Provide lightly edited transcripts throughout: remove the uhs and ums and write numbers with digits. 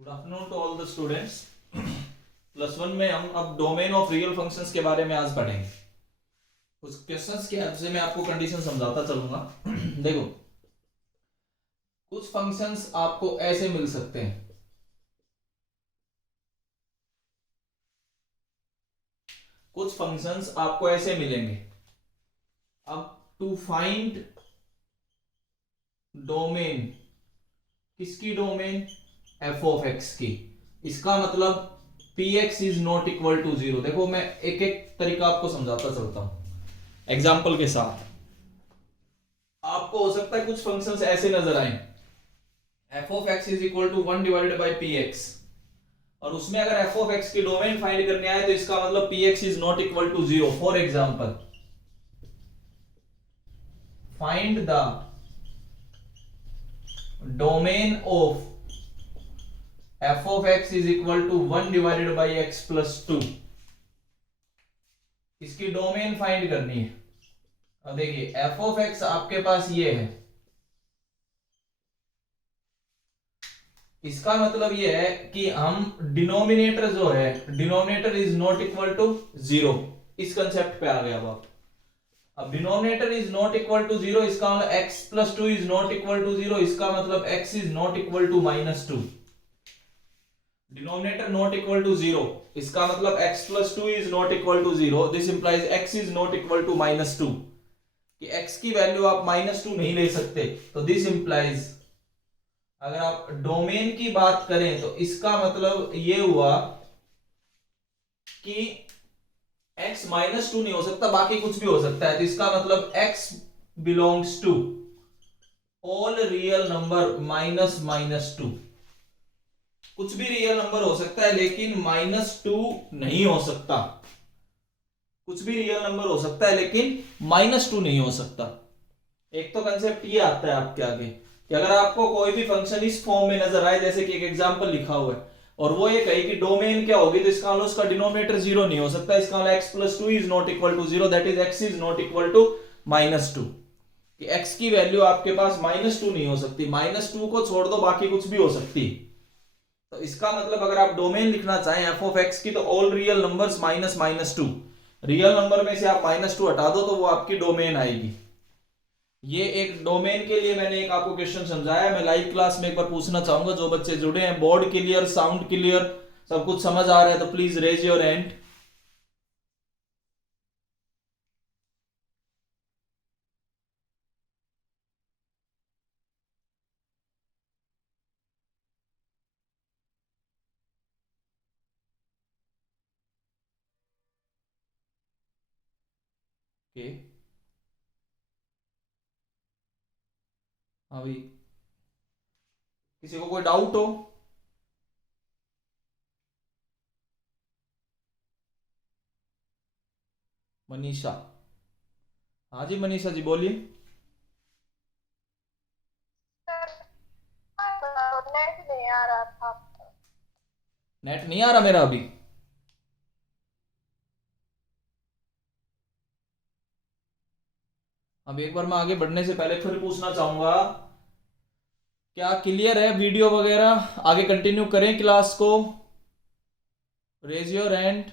Good afternoon to all the students. Plus one में हम अब डोमेन ऑफ रियल फंक्शंस के बारे में आज पढ़ेंगे। कुछ क्वेश्चंस के हेल्प से मैं आपको कंडीशन समझाता चलूंगा। देखो, कुछ फंक्शंस आपको ऐसे मिल सकते हैं, कुछ फंक्शंस आपको ऐसे मिलेंगे। अब टू फाइंड डोमेन, किसकी डोमेन? एफ ऑफ एक्स की। इसका मतलब p x is not equal to zero. देखो, मैं एक एक तरीका आपको समझाता चलता हूं एग्जाम्पल के साथ। आपको हो सकता है कुछ फंक्शंस ऐसे नजर आए, f of x is equal to 1 divided by p x, और उसमें अगर एफ ऑफ एक्स की डोमेन फाइंड करने आए तो इसका मतलब p x is not equal to zero. For example, find the domain of F of x is equal to 1 divided by x plus 2। इसकी डोमेन फाइंड करनी है। अब देखिए, एफ ऑफ एक्स आपके पास ये है, इसका मतलब ये है कि हम डिनोमिनेटर जो है, denominator is not equal to zero, इस कंसेप्ट पे आ गया। अब denominator is not equal to zero, इसका मतलब x plus two is not equal to zero, इसका मतलब x is not equal to minus two. Denominator not equal to zero, इसका मतलब x plus two is not equal to zero, this implies x is not equal to minus two, कि x की value आप minus two नहीं ले सकते। तो this implies, अगर आप डोमेन की बात करें तो इसका मतलब ये हुआ कि x माइनस टू नहीं हो सकता, बाकी कुछ भी हो सकता है। तो इसका मतलब x belongs to all real number minus minus two. कुछ भी रियल नंबर हो सकता है लेकिन माइनस टू नहीं हो सकता। कुछ भी रियल नंबर हो सकता है लेकिन माइनस टू नहीं हो सकता। एक तो कंसेप्ट ये आता है आपके आगे कि अगर आपको कोई भी फंक्शन इस फॉर्म में नजर आए, जैसे कि एक एग्जांपल लिखा हुआ है और वो ये कहे कि डोमेन क्या होगी, तो इसका मतलब उसका डिनोमिनेटर जीरो नहीं हो सकता। इसका मतलब x plus two is not equal to zero, that is x is not equal to minus two, कि एक्स की वैल्यू आपके पास माइनस टू नहीं हो सकती। माइनस टू को छोड़ दो, बाकी कुछ भी हो सकती। तो इसका मतलब अगर आप डोमेन लिखना चाहें एफ ऑफ एक्स की, तो all real numbers minus minus to, real number में से आप माइनस टू हटा दो तो वो आपकी डोमेन आएगी। ये एक डोमेन के लिए मैंने एक आपको क्वेश्चन समझाया। मैं लाइव क्लास में एक बार पूछना चाहूंगा, जो बच्चे जुड़े हैं, बोर्ड क्लियर, साउंड क्लियर, सब कुछ समझ आ रहा है तो please raise your hand. Okay, हाँ भाई, किसी को कोई डाउट हो? मनीषा, हाँ जी मनीषा जी बोलिए। नेट नहीं आ रहा था। नेट नहीं आ रहा मेरा अभी? अब एक बार मैं आगे बढ़ने से पहले फिर पूछना चाहूंगा, क्या क्लियर है वीडियो वगैरह? आगे कंटिन्यू करें क्लास को? Raise your hand.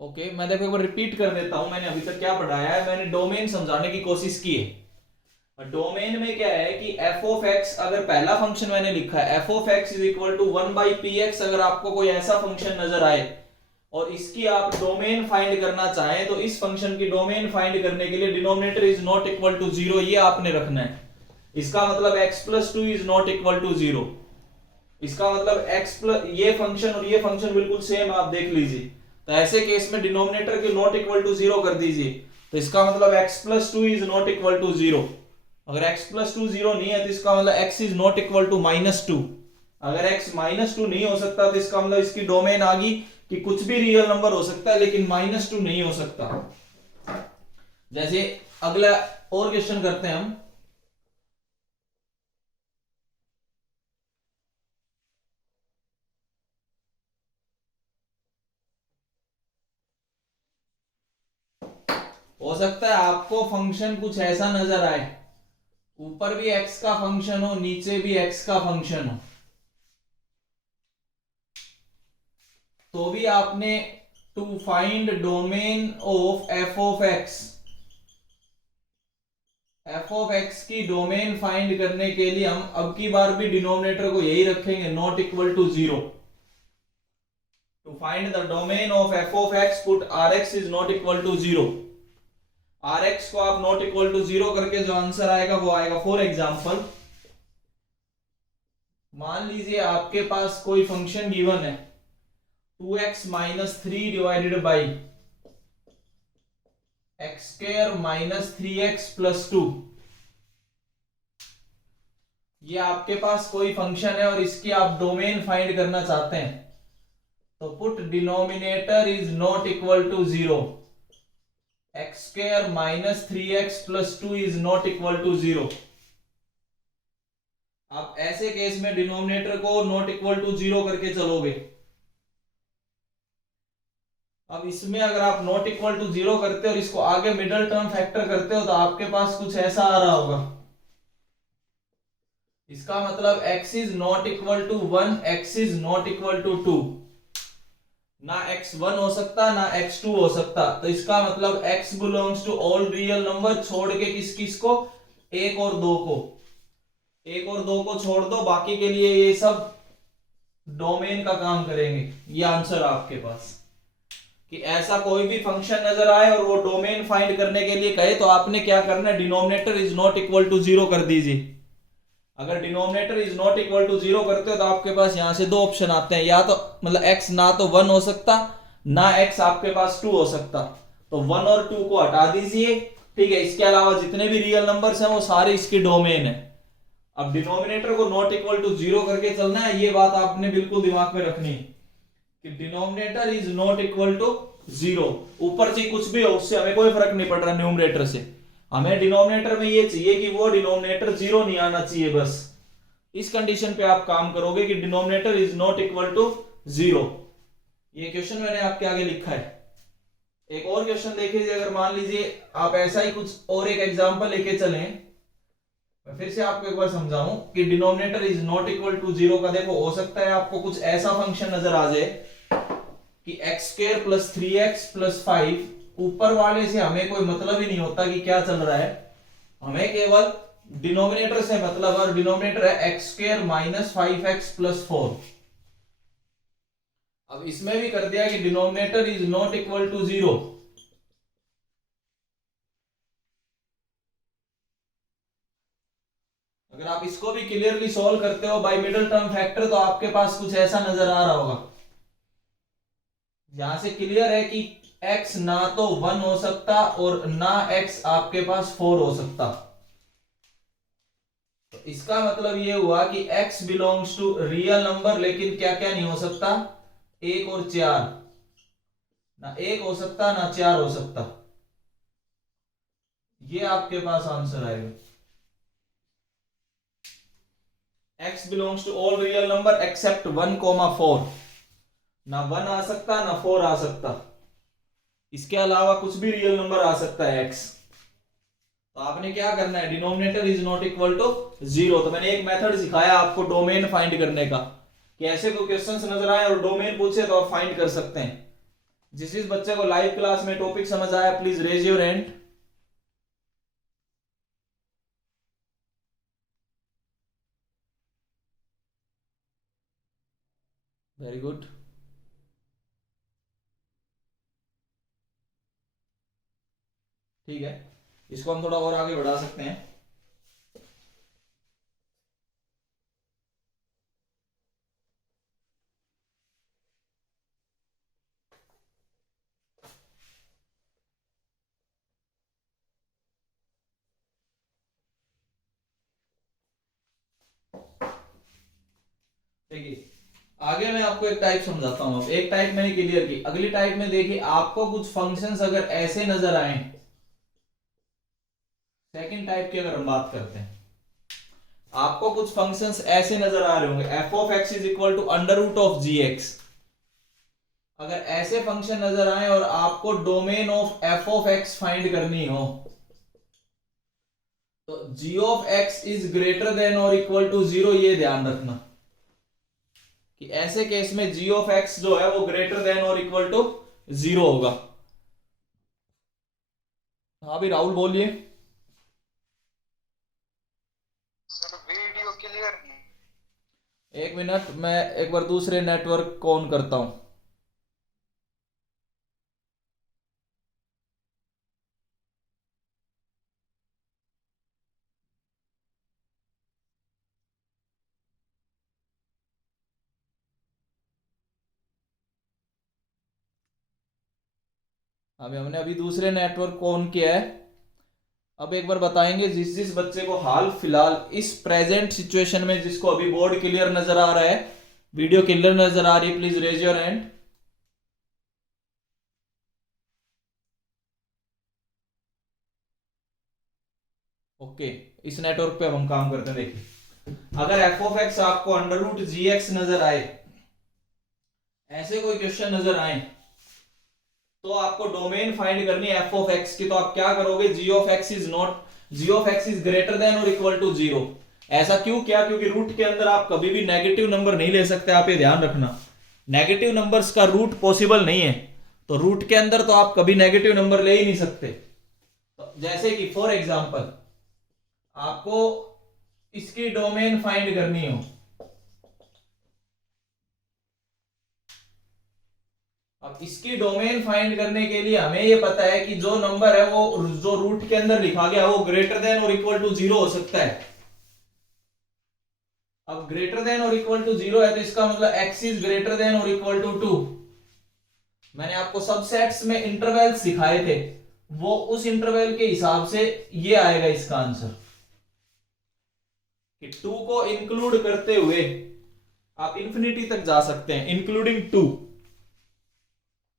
ओके, मैं देखो एक बार रिपीट कर देता हूं, मैंने अभी तक क्या पढ़ाया है। मैंने डोमेन समझाने की कोशिश की है। डोमेन में क्या है कि एफ ऑफ एक्स, अगर पहला फंक्शन मैंने लिखा है f of x is equal to one by p x, अगर आपको कोई ऐसा फंक्शन नजर आए और इसकी आप डोमेन फाइंड करना चाहें, तो इस फंक्शन की डोमेन फाइंड करने के लिए denominator is not equal to zero, ये आपने रखना है। इसका मतलब x plus two is not equal to zero, इसका मतलब एक्स प्लस ये फंक्शन और ये फंक्शन बिल्कुल सेम, आप देख लीजिए। तो ऐसे केस में डिनोमिनेटर के नॉट इक्वल टू जीरो कर दीजिए, तो इसका मतलब x plus two is not equal to zero. अगर एक्स प्लस टू जीरो नहीं है तो इसका मतलब x is not equal to minus two. अगर एक्स माइनस टू नहीं हो सकता तो इसका मतलब इसकी डोमेन आ गई कि कुछ भी रियल नंबर हो सकता है लेकिन माइनस टू नहीं हो सकता। जैसे अगला और क्वेश्चन करते हैं हम। हो सकता है आपको फंक्शन कुछ ऐसा नजर आए, ऊपर भी x का फंक्शन हो, नीचे भी x का फंक्शन हो, तो भी आपने to find domain of F of x की डोमेन फाइंड करने के लिए हम अब की बार भी डिनोमिनेटर को यही रखेंगे, not equal to 0। To find the domain of F of x put R x is not equal to 0। R x को आप नॉट इक्वल टू 0 करके जो आंसर आएगा वो आएगा। फॉर एग्जाम्पल, मान लीजिए आपके पास कोई फंक्शन गिवन है 2x minus 3 divided by x square minus 3x plus 2। ये आपके पास कोई फंक्शन है और इसकी आप डोमेन फाइंड करना चाहते हैं, तो put denominator is not equal to 0। X square minus 3x plus 2 is not equal to 0। आप ऐसे केस में डिनोमिनेटर को नॉट इक्वल टू 0 करके चलोगे। अब इसमें अगर आप नॉट इक्वल टू 0 करते हो और इसको आगे मिडल टर्म फैक्टर करते हो तो आपके पास कुछ ऐसा आ रहा होगा। इसका मतलब x is not equal to 1, x is not equal to 2। ना x1 हो सकता ना x2 हो सकता, तो इसका मतलब x belongs to all real number छोड़ के किस किस को, 1 और 2 को। 1 और 2 को छोड़ दो, बाकी के लिए ये सब डोमेन का काम करेंगे। ये आंसर आपके पास कि ऐसा कोई भी फंक्शन नजर आए और वो डोमेन फाइंड करने के लिए कहे तो आपने क्या करना है, denominator is not equal to 0 कर दीजिए। अगर denominator is not equal to 0 करते हो तो आपके पास यहां से दो ऑप्शन आते हैं, या तो मतलब x ना तो 1 हो सकता ना x आपके पास 2 हो सकता, तो 1 और 2 को हटा दीजिए। ठीक है, इसके अलावा जितने भी रियल नंबर्स हैं वो सारे इसकी डोमेन है। अब डिनोमिनेटर को नॉट इक्वल टू 0 करके चलना है, ये बात आपने बिल्कुल दिमाग में रखनी है कि denominator is not equal to 0। ऊपर से कुछ भी हो उससे हमें कोई फर्क नहीं पड़ रहा न्यूमरेटर से, हमें डिनोमिनेटर में ये चाहिए कि वो डिनोमिनेटर 0 नहीं आना चाहिए। बस इस कंडीशन पे आप काम करोगे कि denominator is not equal to 0। ये क्वेश्चन मैंने आपके आगे लिखा है। एक और क्वेश्चन देखिए, अगर मान लीजिए आप ऐसा ही कुछ और एक एग्जांपल लेके चलें, मैं फिर से आपको एक बार समझाऊं कि denominator is not equal to 0 का देखो, हो सकता है आपको कुछ ऐसा फंक्शन नजर आ जाए कि x square plus 3x plus 5, ऊपर वाले से हमें कोई मतलब ही नहीं होता कि क्या चल रहा है, हमें केवल डिनोमिनेटर से मतलब, और डिनोमिनेटर है x square minus 5x plus 4। अब इसमें भी कर दिया कि denominator is not equal to 0। अगर आप इसको भी क्लियरली सॉल्व करते हो बाय मिडिल टर्म फैक्टर तो आपके पास कुछ ऐसा नजर आ रहा होगा। यहां से क्लियर है कि x ना तो 1 हो सकता और ना x आपके पास 4 हो सकता, तो इसका मतलब ये हुआ कि x belongs to real number, लेकिन क्या क्या नहीं हो सकता, 1 और 4, ना 1 हो सकता ना 4 हो सकता। ये आपके पास आंसर आएगा। x belongs to all real number except 1, 4। ना 1 आ सकता ना 4 आ सकता, इसके अलावा कुछ भी रियल नंबर आ सकता है x। तो आपने क्या करना है, denominator is not equal to 0। तो मैंने एक मेथड सिखाया आपको डोमेन फाइंड करने का, कि ऐसे कोई क्वेश्चंस नजर आए और डोमेन पूछे तो आप फाइंड कर सकते हैं। जिस बच्चे को लाइव क्लास में टॉपिक समझ आया please raise your hand. Very good. ठीक है, इसको हम थोड़ा और आगे बढ़ा सकते हैं। देखिए आगे मैं आपको एक टाइप समझाता हूं। अब एक टाइप मैंने क्लियर की, अगली टाइप में देखिए आपको कुछ फंक्शंस अगर ऐसे नजर आए, सेकंड टाइप की अगर हम बात करते हैं, आपको कुछ फंक्शंस ऐसे नजर आ रहे होंगे, F of x is equal to under root of G X. अगर ऐसे फंक्शन नजर आए और आपको domain of F of X find करनी हो, तो G of x is greater than और इक्वल टू जीरो, ये ध्यान रखना कि ऐसे केस में जी ऑफ एक्स जो है वो ग्रेटर देन और इक्वल टू जीरो होगा। हाँ भी राहुल बोलिए। सर वीडियो क्लियर नहीं। एक मिनट, मैं एक बार दूसरे नेटवर्क को ऑन करता हूं। अभी हमने अभी दूसरे नेटवर्क को ऑन किया है। अब एक बार बताएंगे जिस जिस बच्चे को हाल फिलहाल इस प्रेजेंट सिचुएशन में, जिसको अभी बोर्ड क्लियर नजर आ रहा है, वीडियो क्लियर नजर आ रही है, please raise your hand. Okay, इस नेटवर्क पे अब हम काम करते हैं। देखिए, अगर एफ ऑफ एक्स आपको अंडर रूट जी एक्स नजर आए, ऐसे कोई क्वेश्चन नजर आए, तो आपको डोमेन फाइंड करनी है एफ ऑफ एक्स की, तो आप क्या करोगे, G of x is not, G of x is greater than और इक्वल टू जीरो। ऐसा क्यों किया? क्योंकि रूट के अंदर आप कभी भी नेगेटिव नंबर नहीं ले सकते, आप ये ध्यान रखना। नेगेटिव नंबर्स का रूट पॉसिबल नहीं है, तो रूट के अंदर तो आप कभी नेगेटिव नंबर ले ही नहीं सकते। तो जैसे कि फॉर एग्जांपल आपको इसकी डोमेन फाइंड करनी हो, अब इसकी डोमेन फाइंड करने के लिए हमें यह पता है कि जो नंबर है वो जो रूट के अंदर लिखा गया वो ग्रेटर देन और इक्वल टू जीरो हो सकता है। अब ग्रेटर देन और इक्वल टू जीरो है तो इसका मतलब x इज ग्रेटर देन और इक्वल टू टू। मैंने आपको सबसेट्स में इंटरवल सिखाए थे, वो उस इंटरवल के हिसाब से ये आएगा इसका आंसर कि टू को इंक्लूड करते हुए आप इंफिनिटी तक जा सकते हैं, इंक्लूडिंग टू।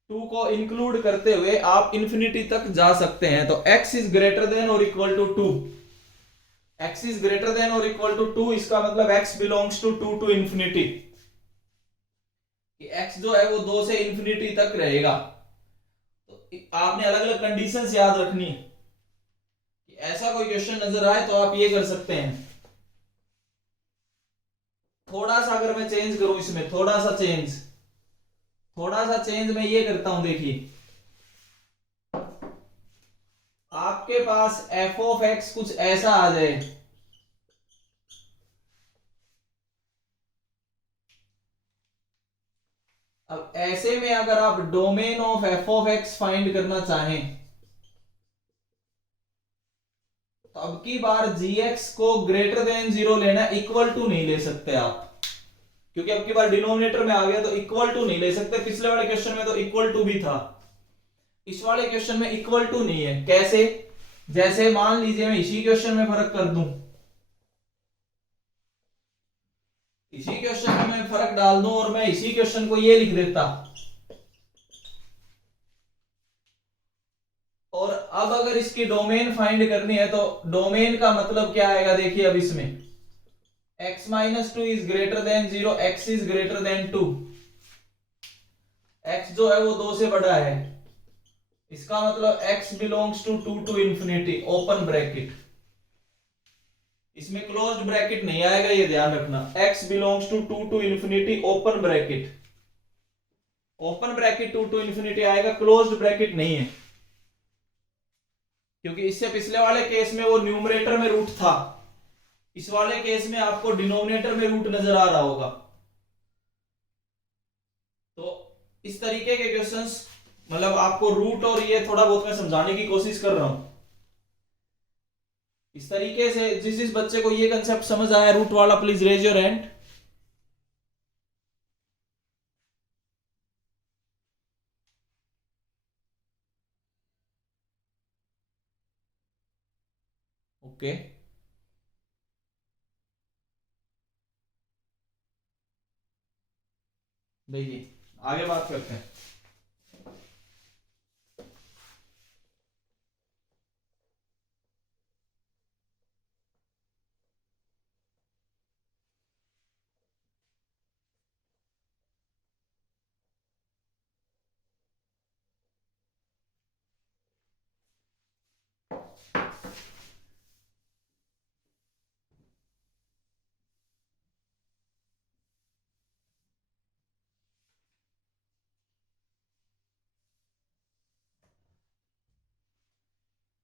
टू को इंक्लूड करते हुए आप इंफिनिटी तक जा सकते हैं। तो x इज ग्रेटर देन और equal to two, x is greater than और इक्वल टू टू, इसका मतलब x belongs to two to infinity. x जो है वो दो से इंफिनिटी तक रहेगा। तो आपने अलग अलग कंडीशंस याद रखनी है कि ऐसा कोई क्वेश्चन नजर आए तो आप ये कर सकते हैं। थोड़ा सा अगर मैं चेंज करूं इसमें, थोड़ा सा चेंज मैं ये करता हूं। देखिए, आपके पास एफ ऑफ एक्स कुछ ऐसा आ जाए, अब ऐसे में अगर आप domain of F of X find करना चाहें, तो अब की बार जी एक्स को ग्रेटर देन जीरो लेना, इक्वल टू नहीं ले सकते आप, क्योंकि अब की बार डिनोमिनेटर में आ गया तो इक्वल टू नहीं ले सकते। पिछले वाले क्वेश्चन में तो इक्वल टू भी था, इस वाले क्वेश्चन में इक्वल टू नहीं है। कैसे? जैसे मान लीजिए मैं इसी क्वेश्चन में फर्क कर दूं, इसी क्वेश्चन में मैं फर्क डाल दूं और मैं इसी क्वेश्चन को ये लिख देता, और अब अगर इसकी डोमेन फाइंड करनी है तो डोमेन का मतलब क्या आएगा? देखिए, अब इसमें x minus two is greater than zero, x is greater than two, x जो है वो दो से बड़ा है, इसका मतलब x belongs to two to infinity, open bracket. इसमें क्लोज्ड ब्रैकेट नहीं आएगा, ये ध्यान रखना। x belongs to two to infinity, open bracket, open bracket two to infinity आएगा, क्लोज्ड ब्रैकेट नहीं है, क्योंकि इससे पिछले वाले केस में वो न्यूमरेटर में रूट था, इस वाले केस में आपको डिनोमिनेटर में रूट नजर आ रहा होगा। तो इस तरीके के क्वेश्चंस, मतलब आपको रूट और ये थोड़ा बहुत मैं समझाने की कोशिश कर रहा हूं। इस तरीके से जिस बच्चे को ये कंसेप्ट समझ आया रूट वाला, please raise your hand. Okay, देखिए आगे बात करते हैं।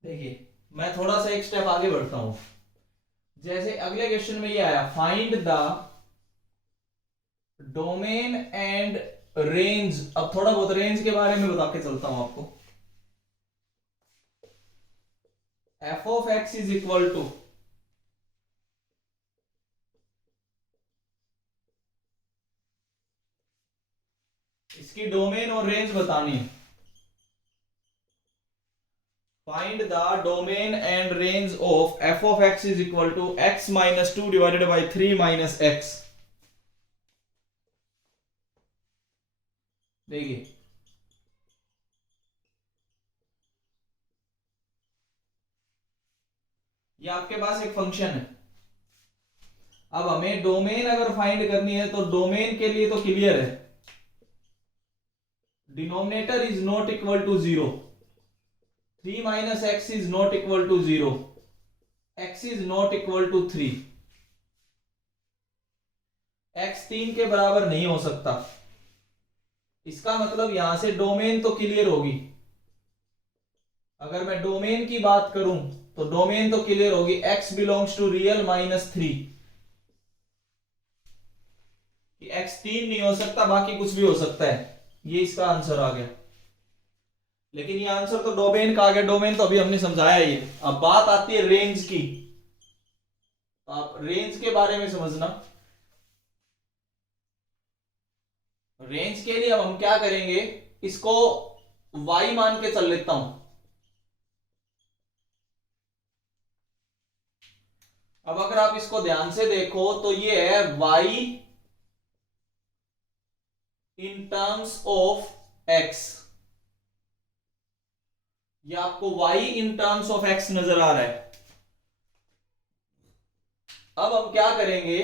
देखिए मैं थोड़ा सा एक स्टेप आगे बढ़ता हूं। जैसे अगले क्वेश्चन में ये आया, find the domain and range. अब थोड़ा बहुत रेंज के बारे में बता के चलता हूं आपको। F of x is equal to इसकी डोमेन और रेंज बतानी है। Find the domain and range of F of x is equal to x minus 2 divided by 3 minus x. देखिए ये आपके पास एक फंक्शन है। अब हमें डोमेन अगर फाइंड करनी है तो डोमेन के लिए तो क्लियर है, denominator is not equal to 0, 3 minus x is not equal to 0, x is not equal to 3। X 3 के बराबर नहीं हो सकता। इसका मतलब यहां से डोमेन तो क्लियर होगी। अगर मैं डोमेन की बात करूं तो डोमेन तो क्लियर होगी, x belongs to real minus 3। x 3 नहीं हो सकता, बाकी कुछ भी हो सकता है। ये इसका आंसर आ गया। लेकिन ये आंसर तो डोमेन का आ गया, डोमेन तो अभी हमने समझाया ही है। अब बात आती है रेंज की। तो आप रेंज के बारे में समझना। रेंज के लिए अब हम क्या करेंगे, इसको y मान के चल लेता हूं। अब अगर आप इसको ध्यान से देखो तो ये है y in terms of x। ये आपको y in terms of x नजर आ रहा है। अब हम क्या करेंगे,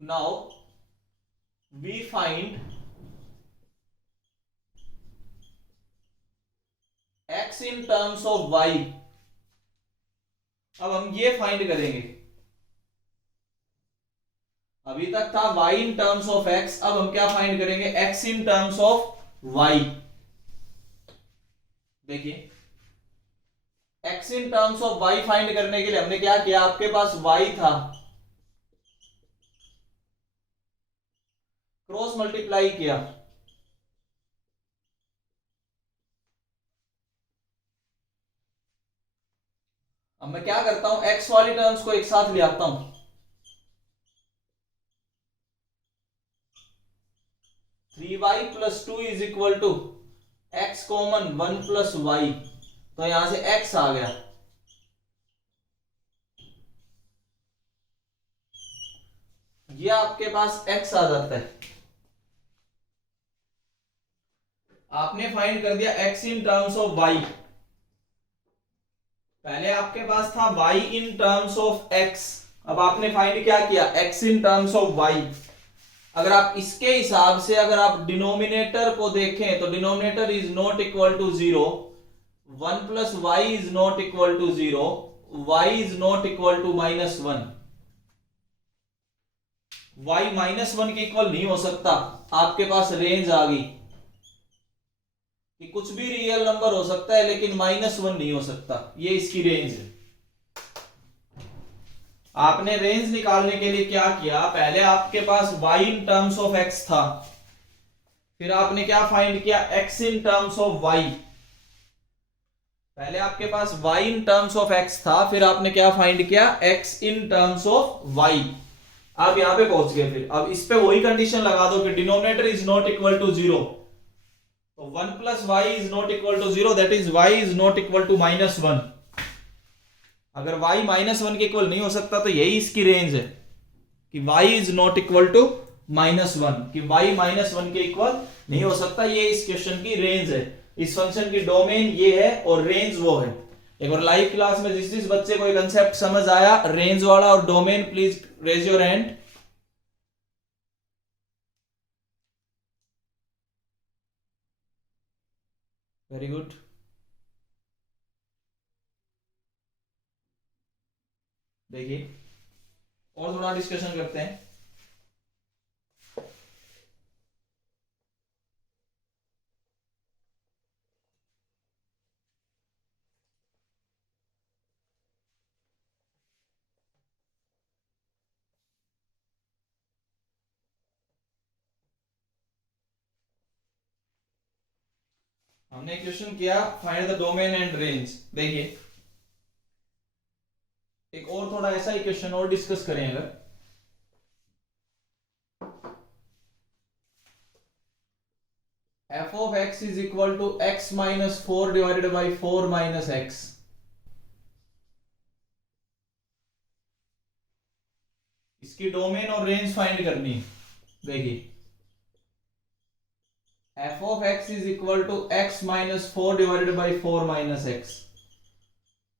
now we find x in terms of y। अब हम ये फाइंड करेंगे। अभी तक था y in terms of x, अब हम क्या फाइंड करेंगे, x in terms of y। देखिए x in terms of y find करने के लिए हमने क्या किया, आपके पास y था, क्रॉस मल्टीप्लाई किया। अब मैं क्या करता हूं, x वाली टर्म्स को एक साथ ले आता हूं। 3y plus 2 is equal to x common 1 plus y. तो यहां से x आ गया। ये आपके पास x आ जाता है। आपने फाइंड कर दिया x in terms of y। पहले आपके पास था y in terms of x। अब आपने फाइंड क्या किया, x in terms of y। अगर आप इसके हिसाब से अगर आप डिनोमिनेटर को देखें तो denominator is not equal to 0, 1 plus y is not equal to 0, y is not equal to -1। y -1 के इक्वल नहीं हो सकता। आपके पास रेंज आ गई कि कुछ भी रियल नंबर हो सकता है लेकिन -1 नहीं हो सकता। ये इसकी रेंज है। आपने रेंज निकालने के लिए क्या किया, पहले आपके पास y in terms of x था, फिर आपने क्या फाइंड किया, x in terms of y। पहले आपके पास y in terms of x था, फिर आपने क्या फाइंड किया, x in terms of y। आप यहां पे पहुंच गए। फिर अब इस पे वही कंडीशन लगा दो कि denominator is not equal to 0। तो 1 plus y is not equal to 0, that is y is not equal to -1। अगर y -1 के इक्वल नहीं हो सकता तो यही इसकी रेंज है कि y is not equal to -1, कि y -1 के इक्वल नहीं हो सकता। ये इस क्वेश्चन की रेंज है। इस फंक्शन की डोमेन ये है और रेंज वो है। एक बार लाइव क्लास में जिस बच्चे को ये कंसेप्ट समझ आया रेंज वाला और domain, please raise your hand. Very good. देखिए और थोड़ा डिस्कशन करते हैं। हमने क्वेश्चन किया find the domain and range. देखिए एक और थोड़ा ऐसा ही क्वेश्चन और डिस्कस करें। अगर f of x is equal to x minus 4 divided by 4 minus x, इसकी डोमेन और रेंज फाइंड करनी है। देखिए f of x is equal to x minus 4 divided by 4 minus x।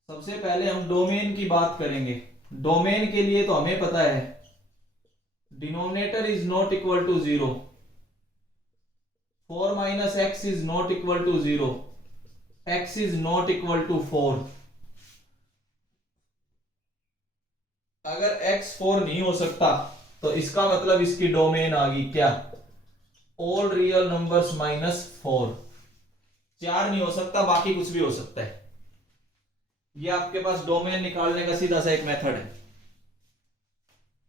सबसे पहले हम डोमेन की बात करेंगे। डोमेन के लिए तो हमें पता है denominator is not equal to 0, 4 minus x is not equal to 0, x is not equal to 4। अगर x 4 नहीं हो सकता तो इसका मतलब इसकी डोमेन आ गई क्या, ऑल रियल नंबर्स माइनस 4। 4 नहीं हो सकता, बाकी कुछ भी हो सकता है। ये आपके पास डोमेन निकालने का सीधा सा एक मेथड है।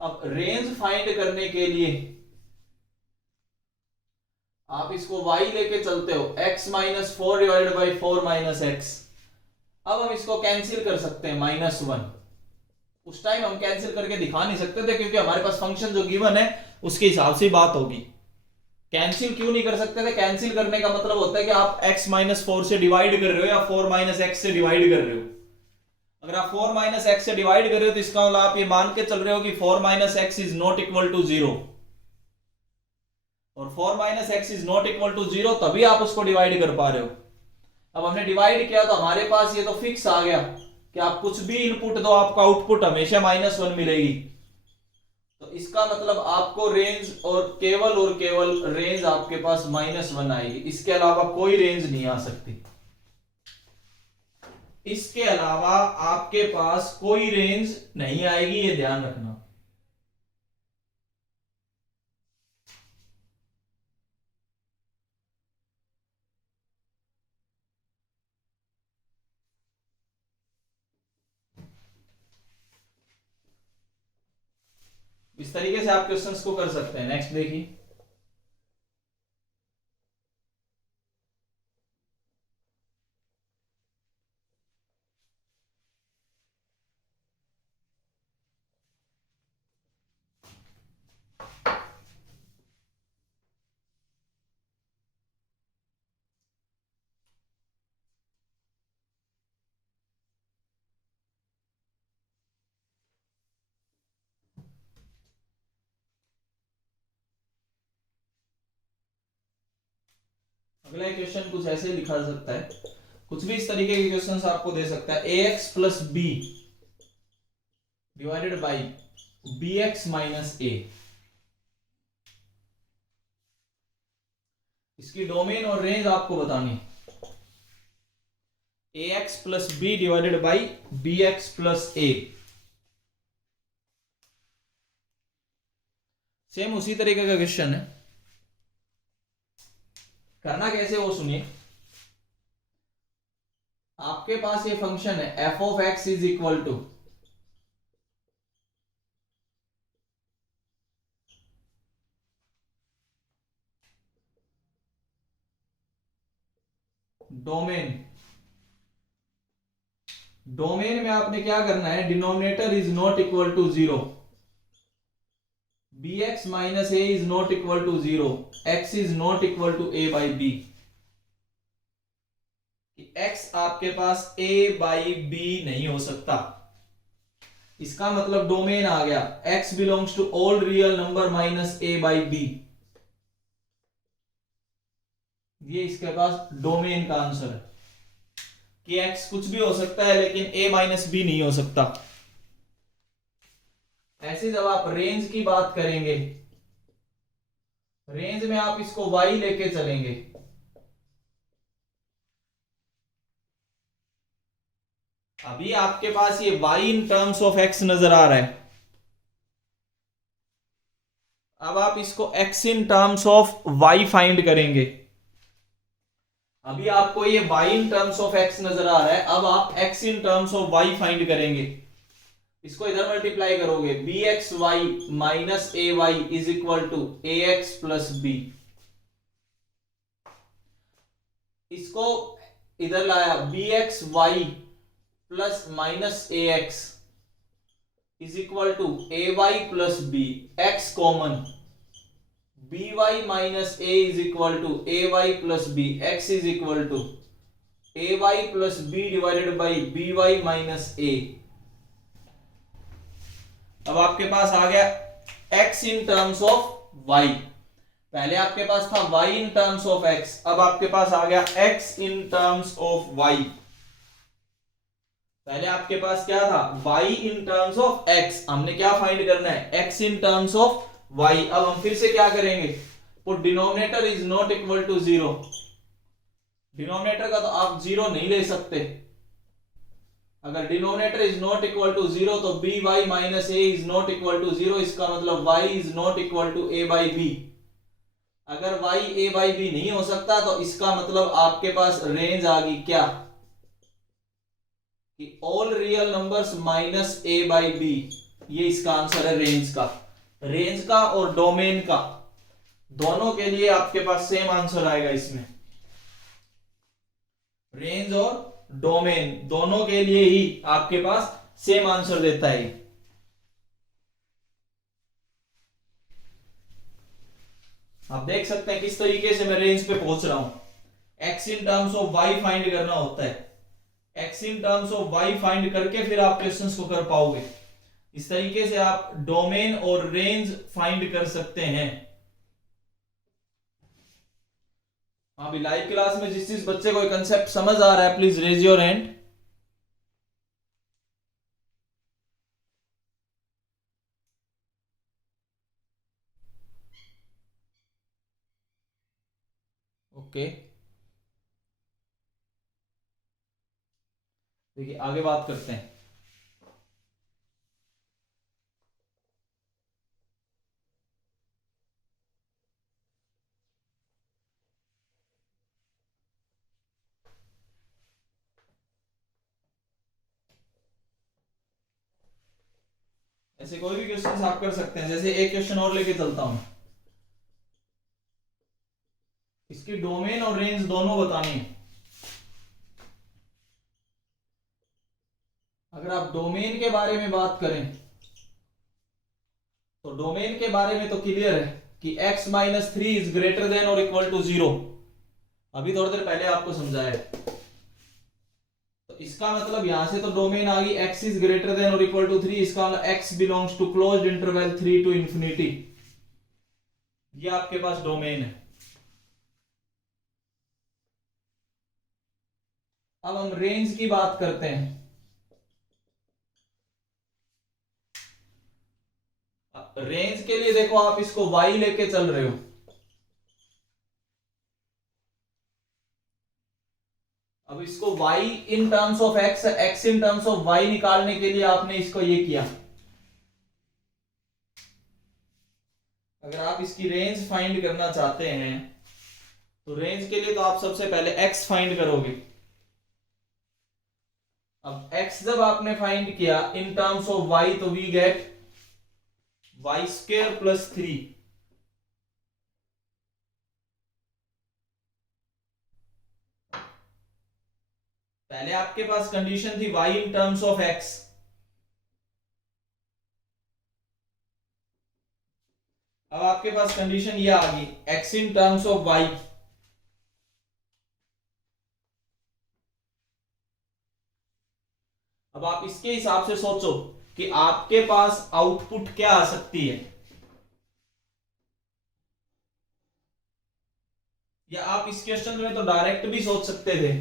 अब रेंज फाइंड करने के लिए आप इसको y लेके चलते हो, x minus 4 divided by 4 minus x. अब हम इसको कैंसिल कर सकते हैं -1। उस टाइम हम कैंसिल करके दिखा नहीं सकते थे क्योंकि हमारे पास फंक्शन जो गिवन है उसके हिसाब से बात होगी। कैंसिल क्यों नहीं कर सकते थे? कैंसिल करने का मतलब होता है कि आप x माइनस 4 से डिवाइड कर रहे हो या 4 माइनस एक्स से डिवाइड कर रहे हो। अगर आप 4 माइनस एक्स से डिवाइड कर रहे हो तो इसका मतलब आप ये मान के चल रहे हो कि 4 minus x is not equal to 0, और 4 minus x is not equal to 0 तभी आप उसको डिवाइड कर पा रहे हो। अब हमने डिवाइड किया तो हमारे पास ये तो फिक्स आ गया कि आप कुछ भी इनपुट दो आपका आउटपुट हमेशा -1 मिलेगी। तो इसका मतलब आपको रेंज और केवल रेंज आपके पास -1 आएगी। इसके अलावा कोई रेंज नहीं आ सकती। इसके अलावा आपके पास कोई रेंज नहीं आएगी, ये ध्यान रखना। इस तरीके से आप क्वेश्चंस को कर सकते हैं। नेक्स्ट देखिए, अगला क्वेश्चन कुछ ऐसे ही लिखा जा सकता है। कुछ भी इस तरीके के क्वेश्चंस आपको दे सकता है। ax plus B divided by bx minus a, इसकी डोमेन और रेंज आपको बतानी। ax plus B divided by bx plus a, same उसी तरीके का क्वेश्चन है। करना कैसे वो सुनिए। आपके पास ये फंक्शन है f of x is equal to domain. Domain में आपने क्या करना है, denominator is not equal to 0, bx minus a is not equal to 0, x is not equal to a by b। x आपके पास a बाई b नहीं हो सकता। इसका मतलब डोमेन आ गया x belongs to all real number minus a by b। ये इसके पास डोमेन का आंसर है कि x कुछ भी हो सकता है लेकिन a माइनस b नहीं हो सकता। ऐसे जब आप रेंज की बात करेंगे, रेंज में आप इसको y लेके चलेंगे। अभी आपके पास ये y in terms of x नजर आ रहा है। अब आप इसको x in terms of y find करेंगे। अभी आपको ये y in terms of x नजर आ रहा है, अब आप x in terms of y find करेंगे। इसको इधर मल्टीप्लाई करोगे, bxy minus ay is equal to ax plus b। इसको इधर लाया b x y plus minus a x is equal to A Y plus B, X common, B Y minus A is equal to A Y plus B, X is equal to A Y plus B divided by B Y minus A. अब आपके पास आ गया x in terms of y, पहले आपके पास था y in terms of x, अब आपके पास आ गया x in terms of y। पहले आपके पास क्या था y in terms of x, हमने क्या फाइंड करना है x in terms of y। अब हम फिर से क्या करेंगे, put denominator is not equal to 0, denominator का तो आप 0 नहीं ले सकते, अगर denominator is not equal to 0 तो b Y minus A is not equal to 0, इसका मतलब y is not equal to a by b. अगर y a बाई बी नहीं हो सकता तो इसका मतलब आपके पास रेंज आ गई क्या कि all real numbers minus a by b, ये इसका आंसर है रेंज का और डोमेन का, दोनों के लिए आपके पास सेम आंसर आएगा इसमें, रेंज और डोमेन दोनों के लिए ही आपके पास सेम आंसर देता है। आप देख सकते हैं किस तरीके से मैं रेंज पे पहुंच रहा हूं, x in terms of y find करना होता है, x in terms of y find करके फिर आप क्वेश्चंस को कर पाओगे। इस तरीके से आप डोमेन और रेंज फाइंड कर सकते हैं। अभी लाइव क्लास में जिस बच्चे को कंसेप्ट समझ आ रहा है please raise your hand. Okay, देखिए आगे बात करते हैं। ऐसे कोई भी क्वेश्चन आप कर सकते हैं, जैसे एक क्वेश्चन और लेके चलता हूं, इसकी डोमेन और रेंज दोनों बतानी है। अगर आप डोमेन के बारे में बात करें तो डोमेन के बारे में तो क्लियर है कि x minus 3 is greater than और इक्वल टू 0, अभी थोड़ी देर पहले आपको समझाया है। तो इसका मतलब यहां से तो डोमेन आ गई x इज ग्रेटर देन और इक्वल टू 3, इसका मतलब x belongs to closed interval 3 to infinity, ये आपके पास डोमेन है। अब हम रेंज की बात करते हैं। रेंज के लिए देखो आप इसको y लेके चल रहे हो, अब इसको y in terms of x, x in terms of y निकालने के लिए आपने इसको ये किया। अगर आप इसकी रेंज फाइंड करना चाहते हैं तो रेंज के लिए तो आप सबसे पहले x फाइंड करोगे। अब x जब आपने फाइंड किया इन टर्म्स ऑफ y तो we get y square plus 3, पहले आपके पास कंडीशन थी y in terms of x, अब आपके पास कंडीशन ये आ गई x in terms of y। अब आप इसके हिसाब से सोचो कि आपके पास आउटपुट क्या आ सकती है, या आप इस क्वेश्चन में तो डायरेक्ट भी सोच सकते थे।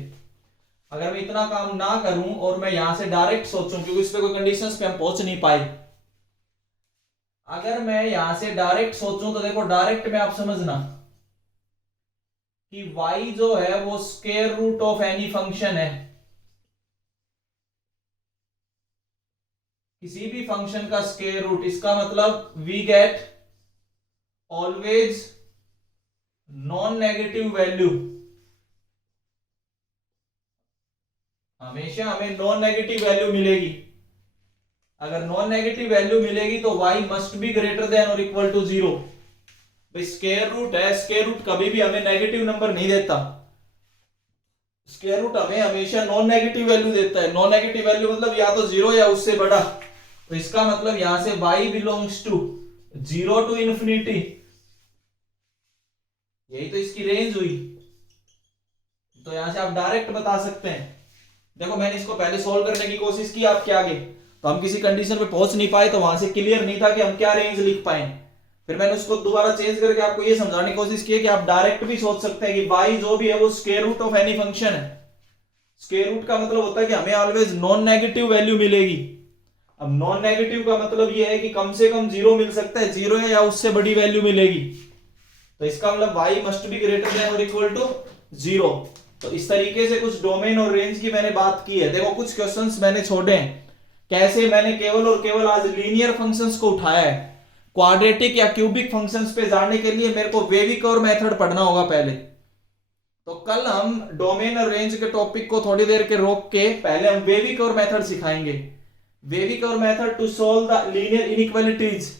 अगर मैं इतना काम ना करूं और मैं यहां से डायरेक्ट सोचूं, क्योंकि इस पे कोई कंडीशंस पे हम पहुंच नहीं पाए, अगर मैं यहां से डायरेक्ट सोचूं तो देखो डायरेक्ट में आप समझना कि y जो है वो square root of any function है, किसी भी फंक्शन का स्क्वायर रूट, इसका मतलब we get always non negative value, हमेशा हमें नॉन नेगेटिव वैल्यू मिलेगी। अगर नॉन नेगेटिव वैल्यू मिलेगी तो y must be greater than और इक्वल टू 0। भाई स्क्वायर रूट है, स्क्वायर रूट कभी भी हमें नेगेटिव नंबर नहीं देता, स्क्वायर रूट हमें हमेशा नॉन नेगेटिव वैल्यू देता है। नॉन नेगेटिव वैल्यू मतलब या तो 0 या उससे बड़ा। तो इसका मतलब यहां से y belongs to 0 to infinity, यही तो इसकी रेंज हुई। तो यहां से आप डायरेक्ट बता सकते हैं। देखो मैंने इसको पहले सॉल्व करने की कोशिश की आपके आगे, तो हम किसी कंडीशन पे पहुंच नहीं पाए, तो वहां से क्लियर नहीं था कि हम क्या रेंज लिख पाए। फिर मैंने उसको दोबारा चेंज करके आपको ये समझाने की कोशिश की कि आप डायरेक्ट भी सोच सकते हैं कि y जो भी है वो square root of any function है। स्क्वायर रूट का मतलब होता है कि हमें ऑलवेज नॉन नेगेटिव वैल्यू मिलेगी। अब नॉन नेगेटिव का मतलब ये है कि कम से कम 0 मिल सकता है, 0 या उससे बड़ी वैल्यू मिलेगी। तो इसका मतलब y must be greater than और इक्वल टू 0। तो इस तरीके से कुछ डोमेन और रेंज की मैंने बात की है। देखो कुछ क्वेश्चंस मैंने छोड़े हैं, कैसे मैंने केवल और केवल आज लीनियर फंक्शंस को उठाया है। क्वाड्रेटिक या क्यूबिक फंक्शंस पे जाने के लिए मेरे को वेविक और मेथड पढ़ना होगा पहले। तो कल हम डोमेन और रेंज के टॉपिक को थोड़ी देर के रोक के पहले हम वेविक और मेथड सिखाएंगे। वेविक और method to solve the linear inequalities.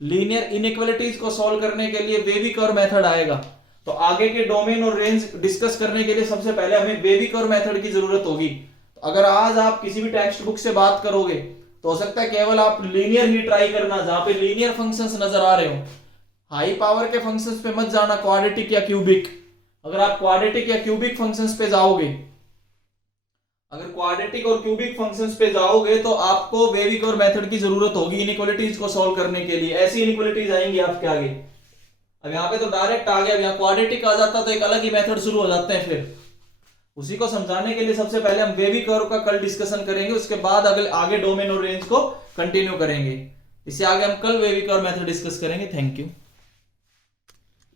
Linear inequalities को सॉल्व करने के लिए वेविक और मेथड आएगा। तो आगे के डोमेन और रेंज डिस्कस करने के लिए सबसे पहले हमें वेविक और मेथड की जरूरत होगी। तो अगर आज आप किसी भी टेक्स्ट बुक से बात करोगे तो हो सकता है केवल आप लीनियर ही ट्राई करना, जहां पे लीनियर फंक्शंस नजर आ रहे हो। हाई पावर के फंक्शंस पे मत जाना, क्वाड्रेटिक या क्यूबिक। अगर आप क्वाड्रेटिक या क्यूबिक फंक्शंस पे जाओगे, अगर क्वाड्रेटिक और क्यूबिक फंक्शंस पे जाओगे तो आपको वेविक और मेथड की जरूरत होगी इनइक्वालिटीज को सॉल्व करने के लिए। ऐसी इनइक्वालिटीज आएंगी आपके आगे। अब यहाँ पे तो डायरेक्ट आ गया, अब यहाँ क्वाड्रेटिक आ जाता तो एक अलग ही मेथड शुरू हो जाते हैं। फिर उसी को समझाने के लिए सबसे पहले हम वेविक कर्व का कल डिस्कशन करेंगे, उसके बाद अगले आगे डोमेन और रेंज को कंटिन्यू करेंगे। इससे आगे हम कल वेविक कर्व मेथड डिस्कस करेंगे। Thank you.